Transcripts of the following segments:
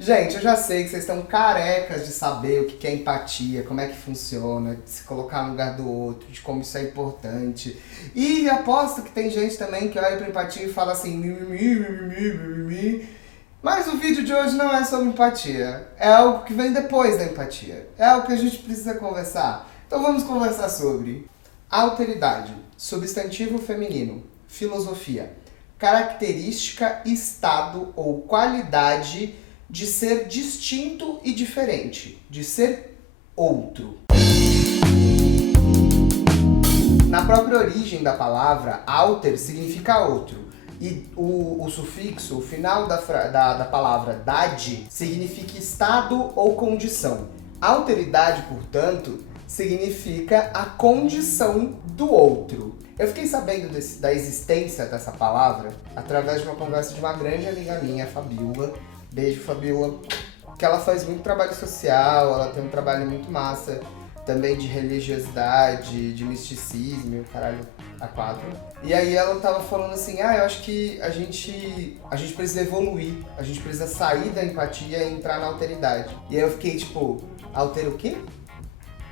Gente, eu já sei que vocês estão carecas de saber o que é empatia, como é que funciona, de se colocar no lugar do outro, de como isso é importante. E aposto que tem gente também que olha pra empatia e fala assim, mimimi, mimimi, mimimi. Mas o vídeo de hoje não é sobre empatia. É algo que vem depois da empatia. É algo que a gente precisa conversar. Então vamos conversar sobre alteridade, substantivo feminino, filosofia, característica, estado ou qualidade de ser distinto e diferente, de ser outro. Na própria origem da palavra, alter significa outro. E o sufixo, o final da palavra dade, significa estado ou condição. Alteridade, portanto, significa a condição do outro. Eu fiquei sabendo da existência dessa palavra através de uma conversa de uma grande amiga minha, a Fabiola. Beijo, Fabiola. Que ela faz muito trabalho social, ela tem um trabalho muito massa também de religiosidade, de misticismo, caralho, a quatro. E aí ela tava falando assim, eu acho que a gente precisa evoluir, a gente precisa sair da empatia e entrar na alteridade. E aí eu fiquei tipo, alter o quê?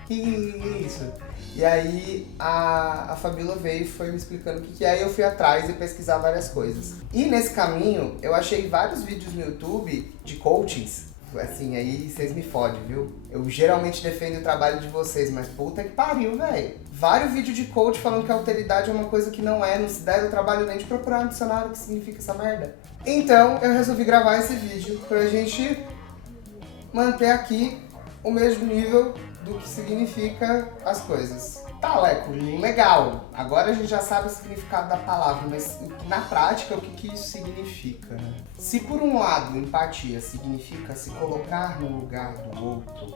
Que é isso? E aí a Fabiola veio e foi me explicando o que é, e eu fui atrás e pesquisar várias coisas. E nesse caminho eu achei vários vídeos no YouTube de coachings. Assim, aí vocês me fodem, viu? Eu geralmente defendo o trabalho de vocês, mas puta que pariu, velho. Vários vídeos de coach falando que a alteridade é uma coisa que não é, não se deve ao trabalho nem de procurar no dicionário o que significa essa merda. Então eu resolvi gravar esse vídeo pra gente manter aqui o mesmo nível do que significa as coisas. Tá, Leco, legal. Agora a gente já sabe o significado da palavra, mas na prática o que isso significa? Se por um lado empatia significa se colocar no lugar do outro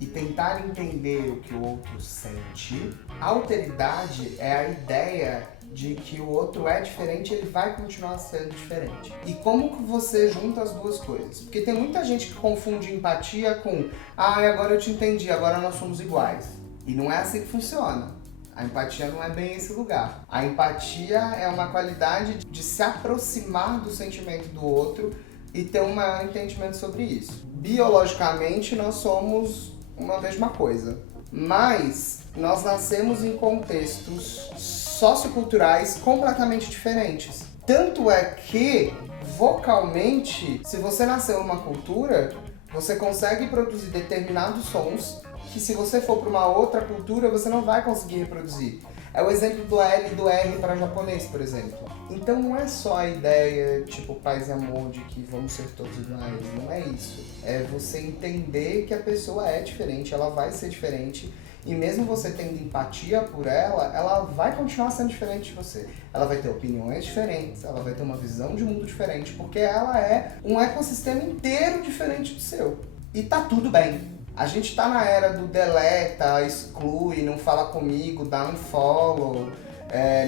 e tentar entender o que o outro sente, a alteridade é a ideia de que o outro é diferente e ele vai continuar sendo diferente. E como que você junta as duas coisas? Porque tem muita gente que confunde empatia com agora eu te entendi, agora nós somos iguais. E não é assim que funciona. A empatia não é bem esse lugar. A empatia é uma qualidade de se aproximar do sentimento do outro e ter um maior entendimento sobre isso. Biologicamente nós somos uma mesma coisa, mas nós nascemos em contextos socioculturais completamente diferentes. Tanto é que, vocalmente, se você nasceu numa cultura, você consegue produzir determinados sons que se você for para uma outra cultura, você não vai conseguir reproduzir. É o exemplo do L e do R para japonês, por exemplo. Então não é só a ideia, tipo, paz e amor, de que vamos ser todos iguais, não é isso. É você entender que a pessoa é diferente, ela vai ser diferente, e mesmo você tendo empatia por ela, ela vai continuar sendo diferente de você. Ela vai ter opiniões diferentes, ela vai ter uma visão de mundo diferente, porque ela é um ecossistema inteiro diferente do seu. E tá tudo bem. A gente tá na era do deleta, exclui, não fala comigo, dá um follow,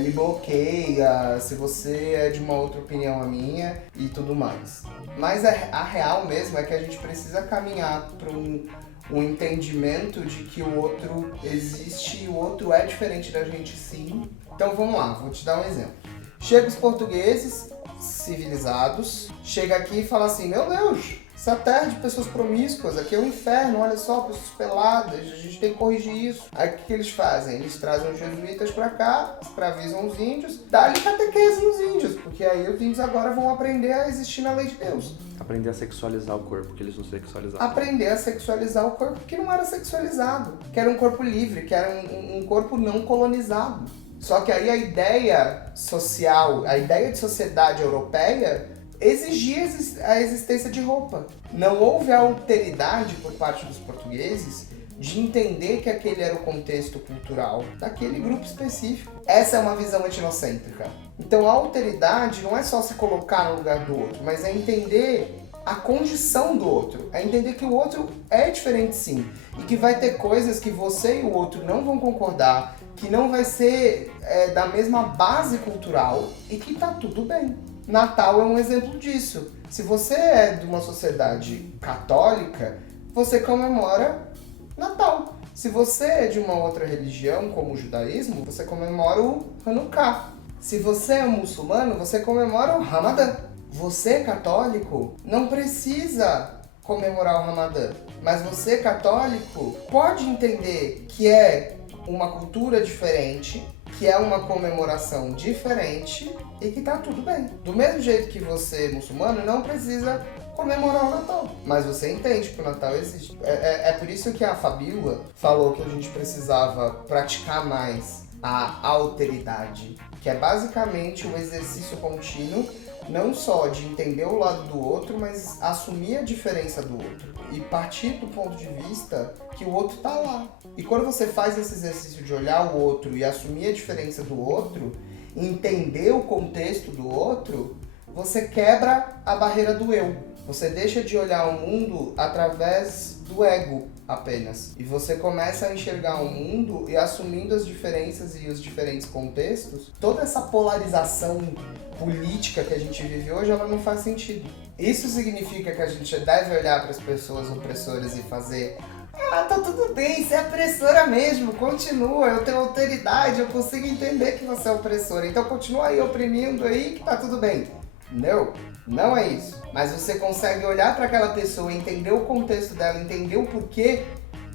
me bloqueia se você é de uma outra opinião a minha e tudo mais. Mas a real mesmo é que a gente precisa caminhar para um entendimento de que o outro existe e o outro é diferente da gente sim. Então vamos lá, vou te dar um exemplo. Chega os portugueses civilizados, chega aqui e fala assim, meu Deus, essa terra de pessoas promíscuas, aqui é o inferno, olha só, pessoas peladas, a gente tem que corrigir isso. Aí o que eles fazem? Eles trazem os jesuítas pra cá, escravizam os índios, dá-lhe catequese nos índios, porque aí os índios agora vão aprender a existir na lei de Deus. Aprender a sexualizar o corpo, que eles não sexualizavam. Aprender a sexualizar o corpo que não era sexualizado, que era um corpo livre, que era um corpo não colonizado. Só que aí a ideia social, a ideia de sociedade europeia exigia a existência de roupa. Não houve a alteridade por parte dos portugueses de entender que aquele era o contexto cultural daquele grupo específico. Essa é uma visão etnocêntrica. Então a alteridade não é só se colocar no lugar do outro, mas é entender a condição do outro, é entender que o outro é diferente sim, e que vai ter coisas que você e o outro não vão concordar, que não vai ser da mesma base cultural e que tá tudo bem. Natal é um exemplo disso. Se você é de uma sociedade católica, você comemora Natal. Se você é de uma outra religião, como o judaísmo, você comemora o Hanukkah. Se você é muçulmano, você comemora o Ramadã. Você, católico, não precisa comemorar o Ramadã. Mas você, católico, pode entender que é uma cultura diferente, que é uma comemoração diferente e que tá tudo bem. Do mesmo jeito que você, muçulmano, não precisa comemorar o Natal, mas você entende que o Natal existe. É por isso que a Fabíola falou que a gente precisava praticar mais a alteridade, que é basicamente o exercício contínuo, não só de entender o lado do outro, mas assumir a diferença do outro e partir do ponto de vista que o outro tá lá. E quando você faz esse exercício de olhar o outro e assumir a diferença do outro, entender o contexto do outro, você quebra a barreira do eu. Você deixa de olhar o mundo através do ego apenas. E você começa a enxergar o mundo e assumindo as diferenças e os diferentes contextos. Toda essa polarização política que a gente vive hoje, ela não faz sentido. Isso significa que a gente deve olhar para as pessoas opressoras e fazer: ah, tá tudo bem, você é opressora mesmo, continua, eu tenho alteridade, eu consigo entender que você é opressora, então continua aí oprimindo aí que tá tudo bem. Não é isso. Mas você consegue olhar para aquela pessoa, entender o contexto dela, entender o porquê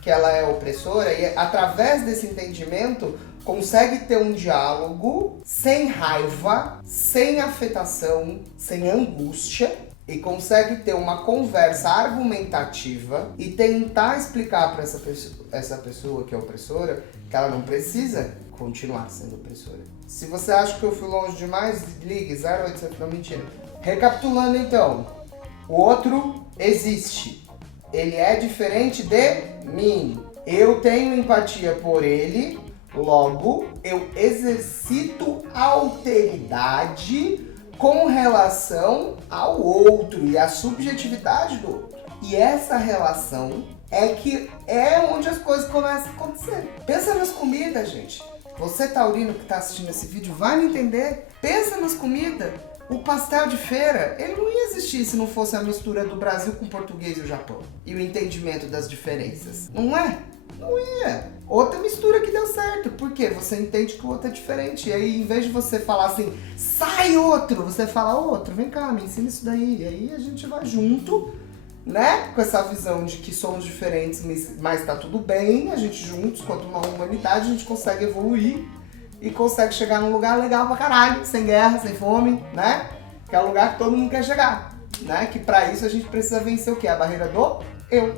que ela é opressora e através desse entendimento consegue ter um diálogo sem raiva, sem afetação, sem angústia e consegue ter uma conversa argumentativa e tentar explicar para essa pessoa que é opressora que ela não precisa continuar sendo opressora. Se você acha que eu fui longe demais, ligue 0800, não, mentira. Recapitulando então, o outro existe, ele é diferente de mim, eu tenho empatia por ele, logo eu exercito alteridade com relação ao outro e à subjetividade do outro. E essa relação é onde as coisas começam a acontecer. Pensa nas comidas, gente. Você taurino que está assistindo esse vídeo vai me entender. Pensa nas comidas. O pastel de feira, ele não ia existir se não fosse a mistura do Brasil com o português e o Japão. E o entendimento das diferenças. Não é? Não ia. Outra mistura que deu certo. Por quê? Você entende que o outro é diferente. E aí, em vez de você falar assim, sai outro, você fala, outro, vem cá, me ensina isso daí. E aí a gente vai junto, né? Com essa visão de que somos diferentes, mas tá tudo bem. A gente juntos, quanto uma humanidade, a gente consegue evoluir. E consegue chegar num lugar legal pra caralho, sem guerra, sem fome, né? Que é o lugar que todo mundo quer chegar, né? Que pra isso a gente precisa vencer o quê? A barreira do eu.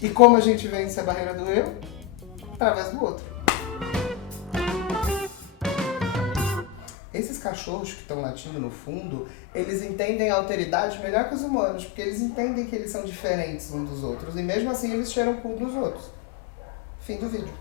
E como a gente vence a barreira do eu? Através do outro. Esses cachorros que estão latindo no fundo, eles entendem a alteridade melhor que os humanos, porque eles entendem que eles são diferentes uns dos outros, e mesmo assim eles cheiram o cu dos outros. Fim do vídeo.